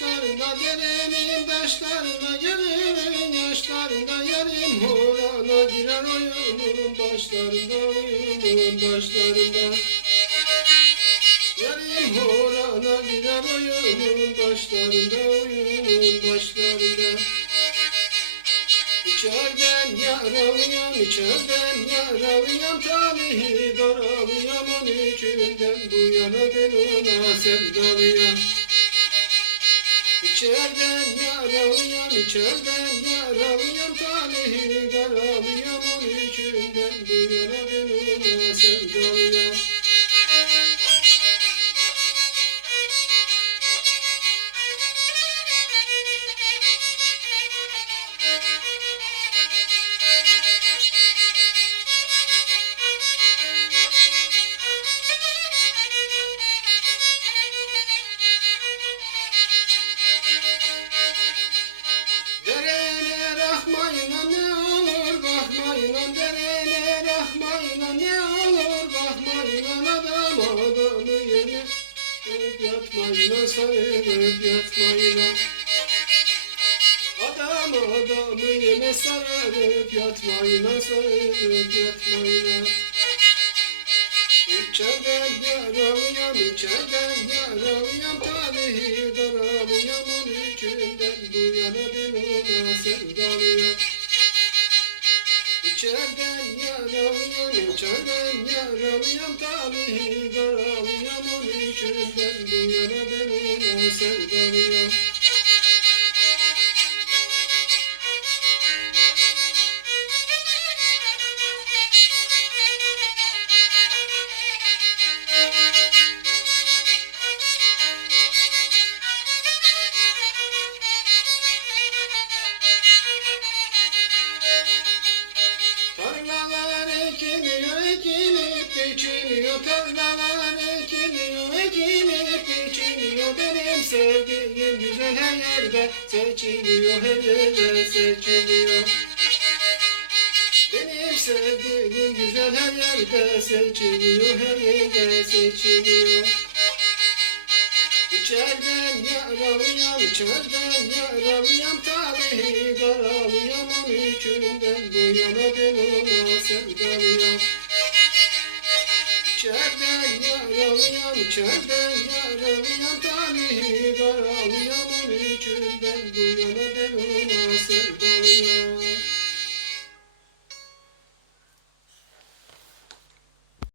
Horana derenin taşlarına gelin Yaşlarında yarim horana girer oyunun başlarında oyunun başlarında Yarim horana girer oyunun başlarında oyunun başlarında İçeriden yaralıyam, içeriden yaralıyam İçeriden yaralıyam, içeriden yaralıyam Talihi daralıyam, öp yatmayla Sarılıp yatmayla. Adam adamı yeme sarılıp yatmayla Sarılıp yatmayla. İçeriden yaralıyam, içeriden yaralıyam Talihi daralıyam, on üçünden bu yana ben ona sevdalıyam İçeriden yaralıyam, içeriden yaralıyam Talihi ekilip biçiliyor Tarlalar ekiliyor, ekilip biçiliyor Benim sevdiğim güzel her yerde seçiliyor Her yerde seçiliyor Benim sevdiğim güzel her yerde seçiliyor Her yerde seçiliyor İçeriden yaralıyam, içeriden yaralıyam Talihi daralıyam, on üçünden bu yana ben ona